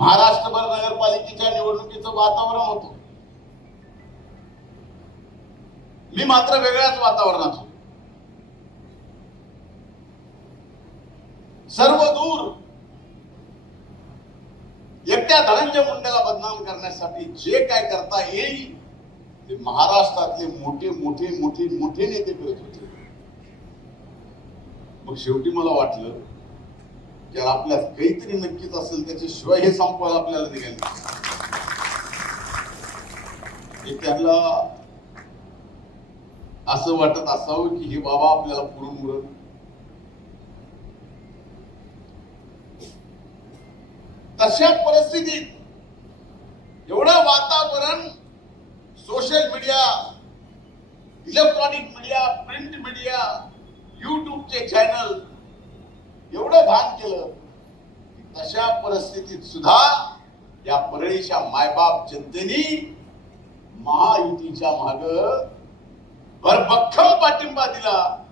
महाराष्ट्रभर नगरपालिकेच्या निवडणुकीचं वातावरण होतं. मी मात्र वेगळ्याच वातावरणात होतो. सर्व दूर एकट्या धनंजय मुंडेला बदनाम करण्यासाठी जे काय करता येईल ते महाराष्ट्रातले मोठे मोठे मोठे मोठे नेते करत होते. मग शेवटी मला वाटलं की आपल्यात काहीतरी नक्कीच असेल, त्याच्याशिवाय हे संपवायला आपल्याला निघाले. त्यांना असं वाटत असावं की हे बाबा आपल्याला पुरून उरत. तशा परिस्थितीत एवढं वातावरण social media, electronic media, print media, युट्यूबचे चॅनल एवढं घाण केलं की तशा परिस्थितीत सुद्धा या परळीच्या मायबाप जनतेने महायुतीच्या माग भरभक्कम पाठिंबा दिला